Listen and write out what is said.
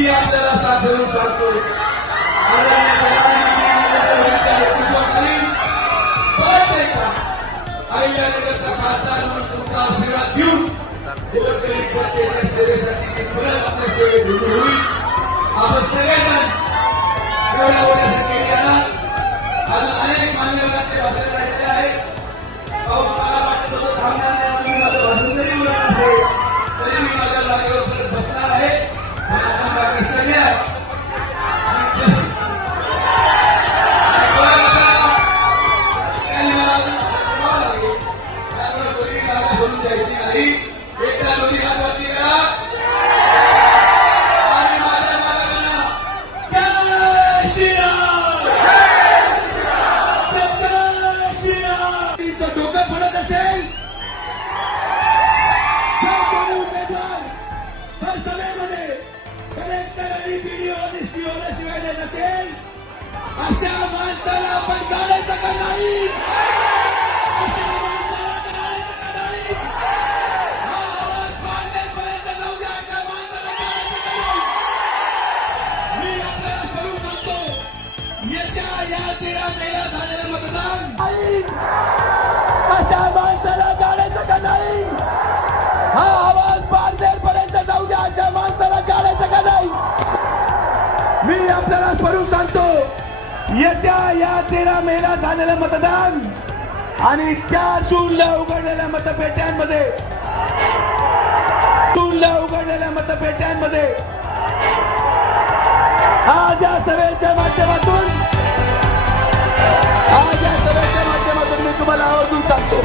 मी आपल्याला शासन सांगतो अहिल्यानगरचा खासदार म्हणून तुमचा आशीर्वाद देऊन गोरगरीब जनतेच्या सेवेसाठी परत आपल्या सेवेत रुजू होईल. आपण सगळेजण एवढ्या मोठ्या संख्येने आज अनेक मान्यवरांचे भाषण राहिले आहेत. पाऊस मला वाटत होतं थांबणार नाही, तुम्ही माझं भाषण जरी उरत असेल तरी मी माझ्या जागेवर परत बसणार आहे. पण आपण बाकी सगळ्या द्यायची नाही. एकदा नोंदी हातवरती करा आणि माझ्या मालकांना जय श्रीराम, जय श्रीराम. तो डोकं पडत असेल जर कोणी उमेदवार हर सभेमध्ये कलेक्टर आणि बीडीओ आणि सीओला शिवाय देत असेल अशा माणसाला आपण काढायचं का नाही? या 13 मेला झालेलं मतदान अशा माणसाला काढायचं का नाही? हा आवाज पारनेर पर्यंत जाऊ द्या. अशा माणसाला काढायचं का नाही? मी आपल्याला स्वरूप सांगतो, येत्या या 13 मेला झालेलं मतदान आणि त्या चूनला उघडलेल्या मतपेट्यांमध्ये आज या सभेच्या माध्यमातून मी तुम्हाला आवर्जून सांगतो,